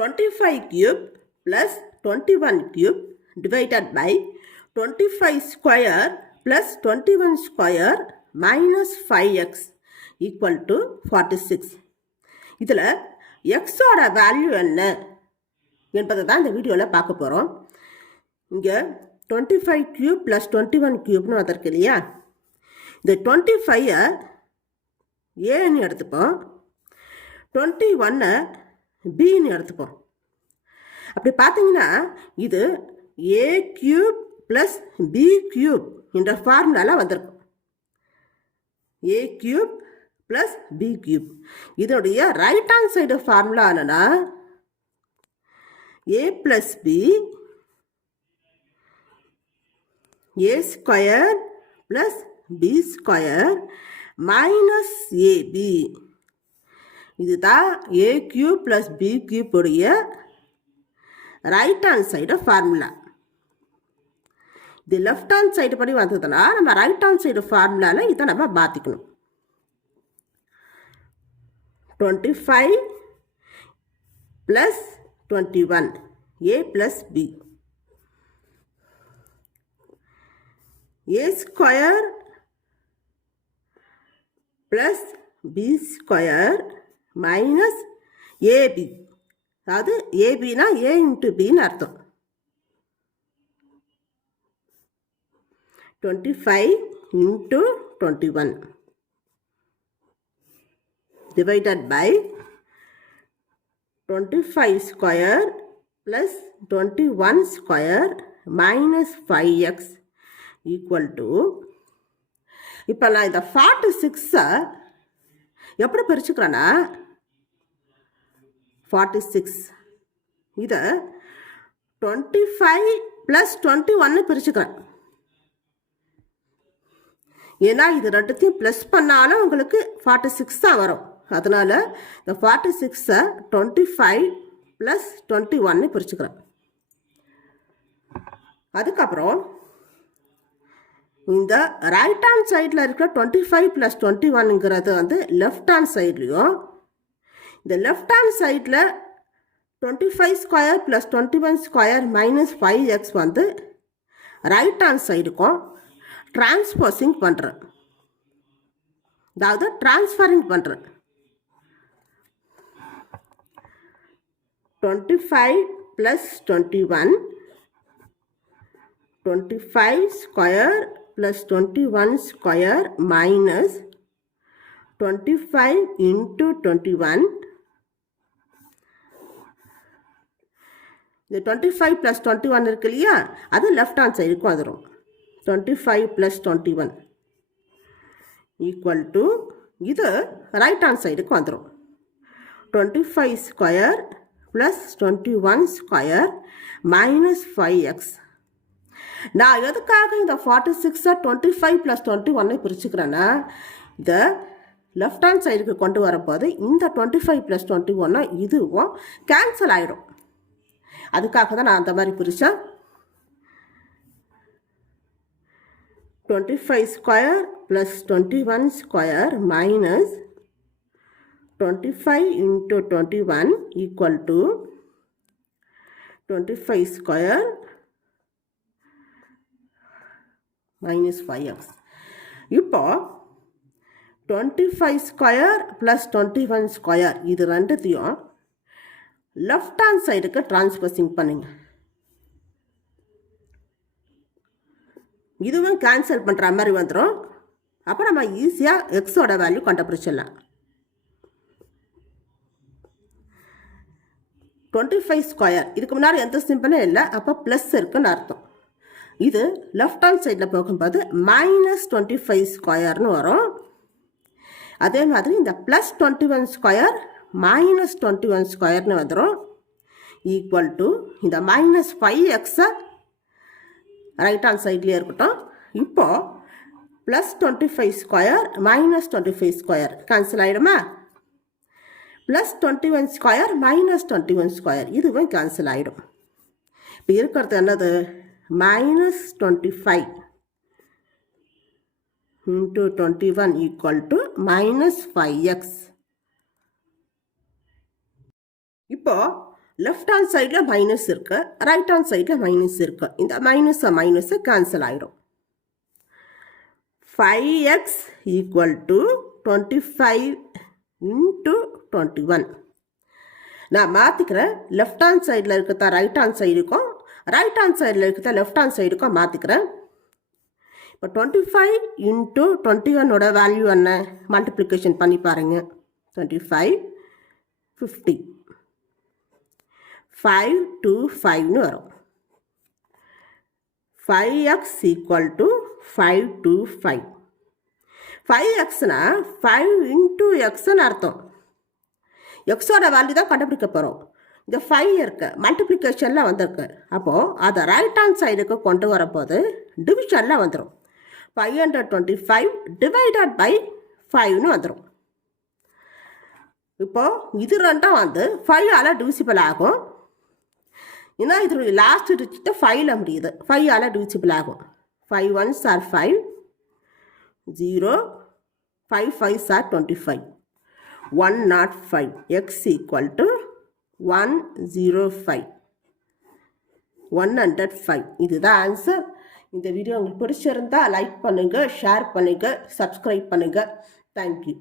25 cube plus 21 cube divided by 25 square plus 21 square minus 5x equal to 46. இதில் எக்ஸோட value என்ன என்பதை தான் இந்த வீடியோவில் பார்க்க போகிறோம். இங்கே 25 cube plus 21 cubeன்னு வந்திருக்கு இல்லையா, இந்த 25ஐ ஏன்னு எடுத்துப்போம், 21ஐ பின்னு எடுத்துப்போம். அப்படி பார்த்தீங்கன்னா இது A cube plus B cube என்ற ஃபார்முலாவில் வந்திருக்கும். A cube plus B cube இதனுடைய ரைட் ஹேண்ட் சைடு ஃபார்முலா என்னன்னா A plus B A square plus B square minus AB. இதுதான் A cube plus B cube உடைய ரைட் ஹேண்ட் சைடு ஃபார்முலா. இது left hand side படி வந்ததுன்னா நம்ம right hand side ஃபார்முலாவில் இதை நம்ம மாற்றிக்கணும். 25 plus 21 A plus B, A square plus B square minus AB. அதாவது ஏபினா ஏ இன்ட்டு பின்னு அர்த்தம். 25 into 21 divided by 25 square plus 21 square minus 5x equal to. இப்போ நான் இந்த 46 எப்படி பிரிச்சுக்கிறேன்னா 46 இதை 25 ப்ளஸ் 21 பிரிச்சுக்கிறேன். ஏன்னா இது ரெண்டுத்தையும் ப்ளஸ் பண்ணாலும் உங்களுக்கு 46 தான் வரும். அதனால் இந்த 46ஐ 25 ப்ளஸ் 21 பிரிச்சுக்கிறேன். அதுக்கப்புறம் இந்த ரைட் ஹேண்ட் சைடில் இருக்கிற 25 ப்ளஸ் 21ங்கிறது வந்து லெஃப்ட் ஹேண்ட் சைட்லேயும், இந்த லெஃப்ட் ஹேண்ட் சைடில் 25 square plus 21 square minus 5x வந்து ரைட் ஹேண்ட் சைடுக்கும் டிரான்ஸ்போசிங் பண்ணுறேன், அதாவது டிரான்ஸ்ஃபரிங் பண்ணுறேன். 25 plus 21 25 square plus 21 square minus 25 into 21. இந்த 25 ப்ளஸ் 21 இருக்கு இல்லையா, அது லெஃப்ட் ஹேண்ட் சைடுக்கும் வந்துடும். 25 ப்ளஸ் 21 ஈக்குவல் டு இது ரைட் ஹேண்ட் சைடுக்கு வந்துடும். 25 square plus 21 square minus 5x. நான் எதுக்காக இந்த 46ஐ 25 ப்ளஸ் 21 பிரிச்சுக்கிறேன்னா, இதை லெஃப்ட் ஹேண்ட் சைடுக்கு கொண்டு வரப்போது இந்த 25 ப்ளஸ் 21 இதுவும் கேன்சல் ஆகிடும். அதுக்காக தான் நான் அந்த மாதிரி பிரித்தேன். 25 square plus 21 square minus 25 into 21 equal to 25 square minus 5x. இப்போ 25 ஸ்கொயர் ப்ளஸ் 21 ஸ்கொயர் இது ரெண்டுத்தையும் லெஃப்ட் ஹேண்ட் சைடுக்கு டிரான்ஸ்போசிங் பண்ணுங்க. இதுவும் கேன்சல் பண்ணுற மாதிரி வந்துடும். அப்போ நம்ம ஈஸியாக எக்ஸோட வேல்யூ கண்டுபிடிச்சிடலாம். 25 ஸ்கொயர் இதுக்கு முன்னாடி எந்த சிம்பிளும் இல்லை, அப்போ ப்ளஸ் இருக்குன்னு அர்த்தம். இது லெஃப்ட் ஹேண்ட் சைடில் போகும்போது மைனஸ் 25 ஸ்கொயர்னு வரும். அதே மாதிரி இந்த ப்ளஸ் 21 ஸ்கொயர் மைனஸ் 21 ஸ்கொயர்னு வந்துடும். ஈக்குவல் டு இந்த மைனஸ் 5xஐ ரைட் ஹேண்ட் சைட்லேயே இருக்கட்டும். இப்போது plus 25 square minus 25 square cancel ஆகிடுமா? ப்ளஸ் 21 ஸ்கொயர் மைனஸ் 21 ஸ்கொயர் இதுவும் கேன்சல் ஆகிடும். இப்போ இருக்கிறது என்னது? Minus 25 into 21 equal to minus 5x. இப்போ லெஃப்ட் ஹேண்ட் சைடில் மைனஸ் இருக்கு, ரைட் ஹேண்ட் சைடில் மைனஸ் இருக்கு. இந்த மைனஸை கேன்சல் ஆயிடும். 5x equal to 25 into 21. நான் மாற்றிக்கிறேன். லெஃப்ட் ஹேண்ட் சைடில் இருக்கிறதா ரைட் ஹேண்ட் சைடுக்கும், ரைட் ஹேண்ட் சைடில் இருக்கிறதா லெஃப்ட் ஹேண்ட் சைடுக்கும் மாற்றிக்கிறேன். இப்போ 25 இன்ட்டு 21ஓட வேல்யூ என்ன மல்டிப்ளிகேஷன் பண்ணி பாருங்க. 25 50 5 to 5ன்னு வரும். 5x equal to 5 to 5. 5xனா 5 இன்ட்டு எக்ஸ்ன்னு அர்த்தம். எக்ஸோட வேல்யூ தான் கண்டுபிடிக்க போகிறோம். இந்த 5 இருக்கு, மல்டிப்ளிகேஷனில் வந்திருக்கு. அப்போது அதை ரைட் ஹேண்ட் சைடுக்கு கொண்டு வரப்போது டிவிஷனில் வந்துடும். 525 டிவைடட் பை 5ன்னு வந்துடும். இப்போது இது ரெண்டும் வந்து 5ஆல் டிவிசிபிள் ஆகும். ஏன்னா இதனுடைய லாஸ்ட் டிஜிட்டு 5ல் முடியுது. 5ஆல் டிவிசிபிள் ஆகும். 5 1s are 5, 0, 5 5s are 25, 105. x equal to 105, 105. இதுதான் ஆன்சர். இந்த வீடியோ உங்களுக்கு பிடிச்சிருந்தா லைக் பண்ணுங்கள், ஷேர் பண்ணுங்கள், சப்ஸ்கிரைப் பண்ணுங்கள். தேங்க்யூ.